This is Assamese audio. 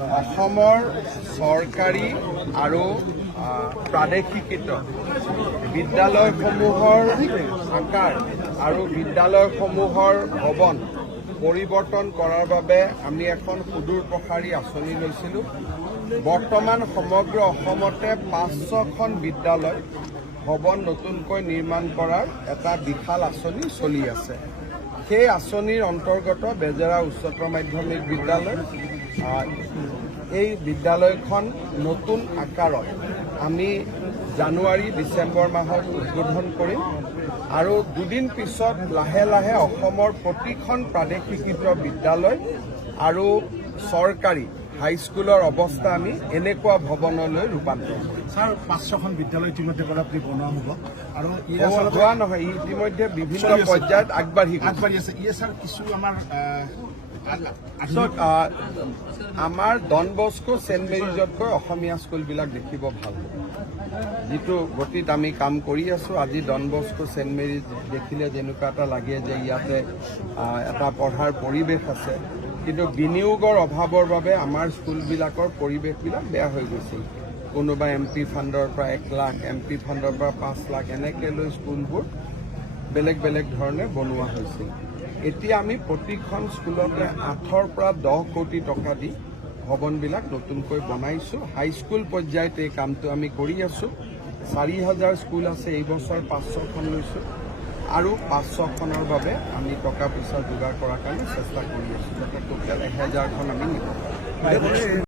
অসমৰ চৰকাৰী আৰু প্ৰাদেশিকৃত বিদ্যালয়সমূহৰ আকাৰ আৰু বিদ্যালয়সমূহৰ ভৱন পৰিৱৰ্তন কৰাৰ বাবে আমি এখন সুদূৰ প্ৰসাৰী আঁচনি লৈছিলোঁ। বৰ্তমান সমগ্ৰ অসমতে 500খন বিদ্যালয় ভৱন নতুনকৈ নিৰ্মাণ কৰাৰ এটা বিশাল আঁচনি চলি আছে। সেই আঁচনিৰ অন্তৰ্গত বেজেৰা উচ্চতৰ মাধ্যমিক বিদ্যালয়, এই বিদ্যালয়খন নতুন আকাৰত আমি জানুৱাৰী ডিচেম্বৰ মাহত উদ্বোধন কৰিম আৰু দুদিন পিছত লাহে লাহে অসমৰ প্ৰতিখন প্ৰাদেশিকৃত বিদ্যালয় আৰু চৰকাৰী হাইস্কুলৰ অৱস্থা আমি এনেকুৱা ভৱনলৈ ৰূপান্তৰ কৰিম। ছাৰ, 500খন বিদ্যালয় ইতিমধ্যে আপুনি বনোৱা হ'ব আৰু হোৱা নহয়, ইতিমধ্যে বিভিন্ন পৰ্যায়ত আগবাঢ়ি আছে। ছাৰ, কিছু আমাৰ ডন বস্কো ছেণ্ট মেৰিজতকৈ অসমীয়া স্কুলবিলাক দেখিব ভাল হ'ব। যিটো গতিত আমি কাম কৰি আছোঁ, আজি ডন বস্কো ছেণ্ট মেৰিজ দেখিলে যেনেকুৱা এটা লাগে যে ইয়াতে এটা পঢ়াৰ পৰিৱেশ আছে, কিন্তু বিনিয়োগৰ অভাৱৰ বাবে আমাৰ স্কুলবিলাকৰ পৰিৱেশবিলাক বেয়া হৈ গৈছিল। কোনোবা MP ফাণ্ডৰ পৰা 1 লাখ, MP ফাণ্ডৰ পৰা 5 লাখ এনেকৈ লৈ স্কুলবোৰ বেলেগ বেলেগ ধৰণে বনোৱা হৈছিল। এতিয়া আমি প্ৰতিখন স্কুলতে 8ৰ পৰা 10 কোটি টকা দি ভৱনবিলাক নতুনকৈ বনাইছোঁ। হাইস্কুল পৰ্যায়ত এই কামটো আমি কৰি আছোঁ। 4000 স্কুল আছে, এই বছৰ 500খন লৈছোঁ আৰু 500খনৰ বাবে আমি টকা পইচা যোগাৰ কৰাৰ কাৰণে চেষ্টা কৰি আছোঁ, যাতে টোটেল 1000খন আমি নিব পাৰোঁ।